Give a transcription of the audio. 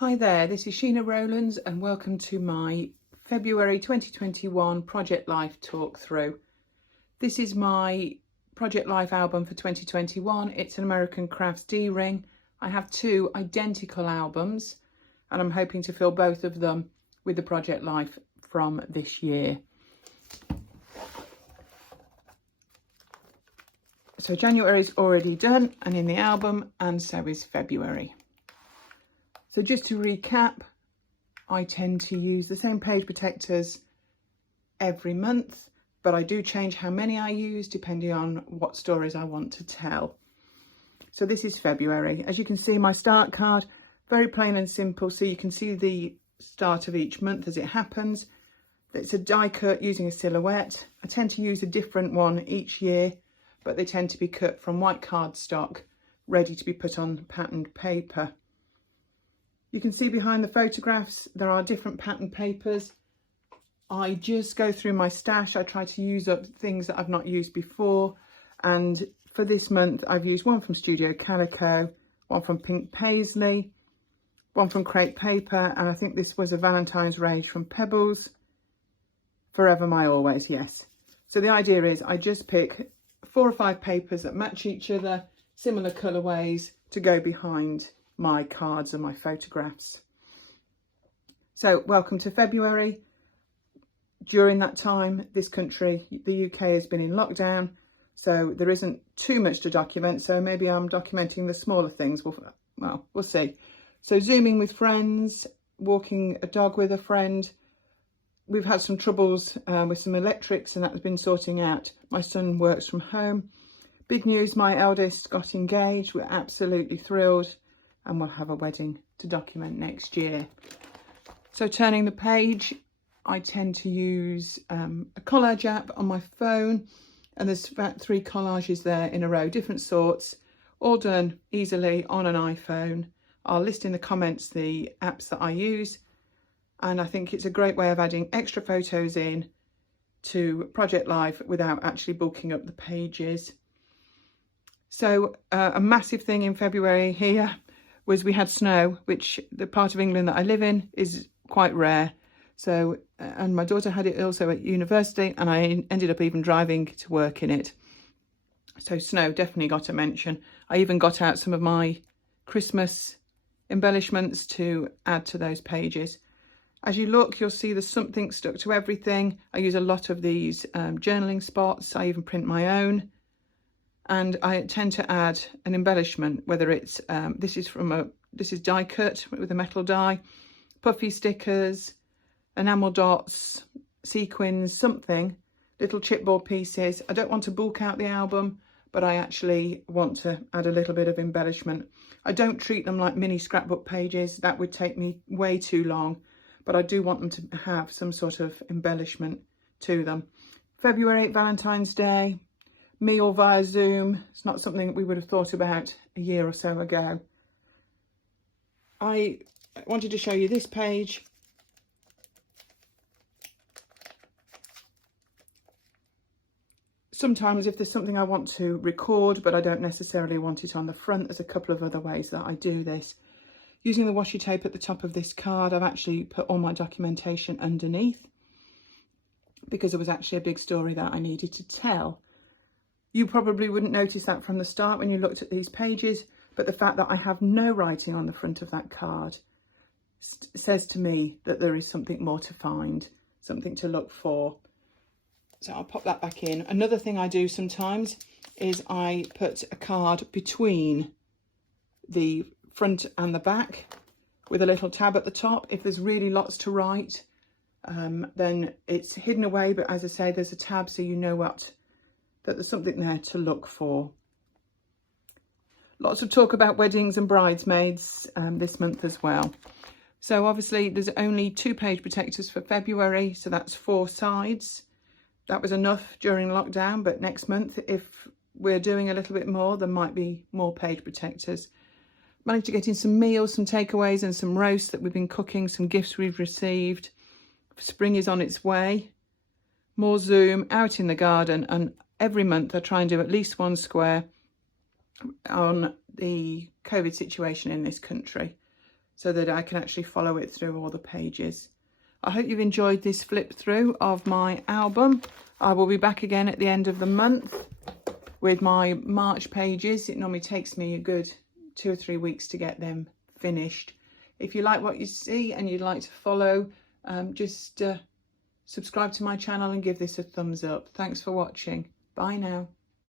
Hi there, this is Sheena Rowlands and welcome to my February 2021 Project Life talk through. This is my Project Life album for 2021. It's an American Crafts D-ring. I have two identical albums and I'm hoping to fill both of them with the Project Life from this year. So January is already done and in the album, and so is February. So just to recap, I tend to use the same page protectors every month, but I do change how many I use depending on what stories I want to tell. So this is February. As you can see, my start card, very plain and simple, so you can see the start of each month as it happens. It's a die cut using a silhouette. I tend to use a different one each year, but they tend to be cut from white cardstock, ready to be put on patterned paper. You can see behind the photographs, there are different pattern papers. I just go through my stash. I try to use up things that I've not used before. And for this month, I've used one from Studio Calico, one from Pink Paisley, one from Crepe Paper, and I think this was a Valentine's Rage from Pebbles. Forever My Always, yes. So the idea is I just pick 4 or 5 papers that match each other, similar colourways to go behind my cards and my photographs. So welcome to February. During that time, this country, the UK, has been in lockdown, so there isn't too much to document, so maybe I'm documenting the smaller things. We'll see. So zooming with friends, walking a dog with a friend. We've had some troubles with some electrics and that has been sorting out. My son works from home. Big news, my eldest got engaged. We're absolutely thrilled. And we'll have a wedding to document next year. So turning the page, I tend to use a collage app on my phone, and there's about 3 collages there in a row, different sorts, all done easily on an iPhone. I'll list in the comments the apps that I use, and I think it's a great way of adding extra photos in to Project Life without actually bulking up the pages. So a massive thing in February here was we had snow, which the part of England that I live in is quite rare. So, and my daughter had it also at university, and I ended up even driving to work in it. So snow definitely got a mention. I even got out some of my Christmas embellishments to add to those pages. As you look, you'll see there's something stuck to everything. I use a lot of these journaling spots. I even print my own. And I tend to add an embellishment, whether it's, this is die cut with a metal die, puffy stickers, enamel dots, sequins, something, little chipboard pieces. I don't want to bulk out the album, but I actually want to add a little bit of embellishment. I don't treat them like mini scrapbook pages. That would take me way too long, but I do want them to have some sort of embellishment to them. February, Valentine's Day. Meal via Zoom. It's not something that we would have thought about a year or so ago. I wanted to show you this page. Sometimes if there's something I want to record, but I don't necessarily want it on the front, there's a couple of other ways that I do this. Using the washi tape at the top of this card, I've actually put all my documentation underneath because there was actually a big story that I needed to tell. You probably wouldn't notice that from the start when you looked at these pages, but the fact that I have no writing on the front of that card says to me that there is something more to find, something to look for. So I'll pop that back in. Another thing I do sometimes is I put a card between the front and the back with a little tab at the top. If there's really lots to write, then it's hidden away, but as I say, there's a tab so you know that there's something there to look for. Lots of talk about weddings and bridesmaids this month as well. So obviously there's only 2 page protectors for February, so that's 4 sides. That was enough during lockdown, but next month, if we're doing a little bit more, there might be more page protectors. Managed to get in some meals, some takeaways and some roasts that we've been cooking, some gifts we've received. Spring is on its way. More Zoom, out in the garden, and every month I try and do at least 1 square on the COVID situation in this country. so that I can actually follow it through all the pages. I hope you've enjoyed this flip through of my album. I will be back again at the end of the month with my March pages. It normally takes me a good 2 or 3 weeks to get them finished. If you like what you see and you'd like to follow, just subscribe to my channel and give this a thumbs up. Thanks for watching. Bye now.